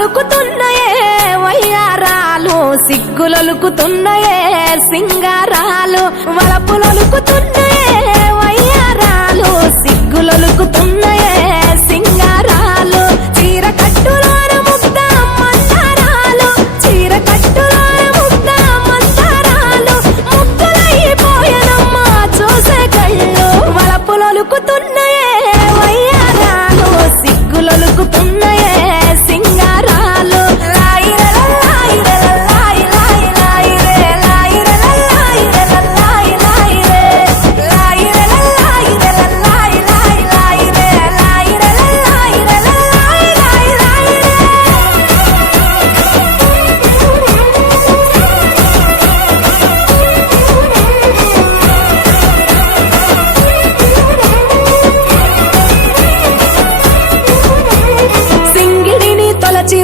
వలపులొలుకుతున్నాయే వయ్యారాలు, సిగ్గులొలుకుతున్నాయే సింగారాలు. వలపులొలుకుతున్నాయే వయ్యారాలు, సిగ్గులొలుకుతున్నాయే సింగారాలు. చీర కట్టులోన ముద్ద మందారాలు, చీర కట్టులోన ముద్ద మందారాలు. ముగ్గులైపోయనమ్మా చూసే కళ్ళు. వలపులొలుకుతున్నాయే వయ్యారాలు, సిగ్గులొలుకుతున్నాయే సింగారాలు.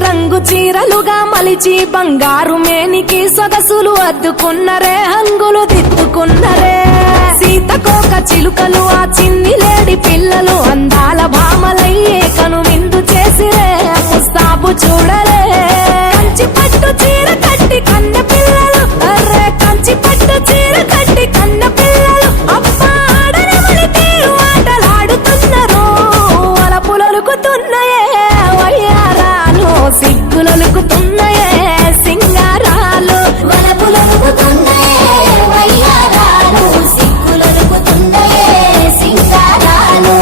రంగు చీరలుగా మలిచి బంగారు మేనికి సొగసులు అద్దుకున్నరే, హంగులు దిద్దుకున్నరే. సీతకోక చిలుకలు ఆ చిన్ని లేడి పిల్లలు అందాల భామలయ్యే కనువిందు చేసిరే, ముస్తాబు చూడరే. కంచి పట్టు చీర కట్టి కన్న పిల్లలు, అర్రే కంచి పట్టు చీర కట్టి కన్న పిల్లలు. అబ్బా ఆడనమని తీరు ఆటలాడుతున్నారు. వలపులొలుకుతున్నాయే వయ్యారాలు, సిగ్గులొలుకుతున్నాయే సింగారాలు. వలపులొలుకుతున్నాయే వయ్యారాలు, సిగ్గులొలుకుతున్నాయే సింగారాలు.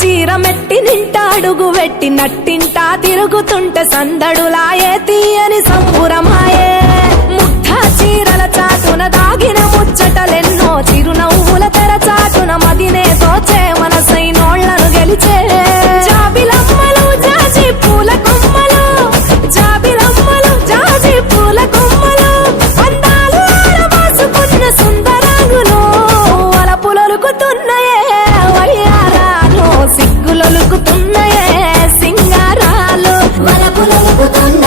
చీర మెట్టి నింటా అడుగు వెట్టి నట్టింటా తిరుగుతుంటే సందడులాయే, తీయని సంబురమాయే. ముఠా చీరల చాటున దాగిన ముచ్చటలెన్నో, చిరునవ్వుల తెర చాటున మదినే తోచే, మనసైనోళ్లను గెలిచే. జాబిలమ్మలు జాజి పూల కొమ్మలు, జాబిలమ్మలు జాజి పూల కొమ్మలు. అందాలు ఆడవాసుకున్న సుందరాంగులు. వలపులొలుకుతున్నాయే వయ్యారాలు, సిగ్గులొలుకుతున్నాయే సింగారాలు. వలపులొలుకుతున్నాయే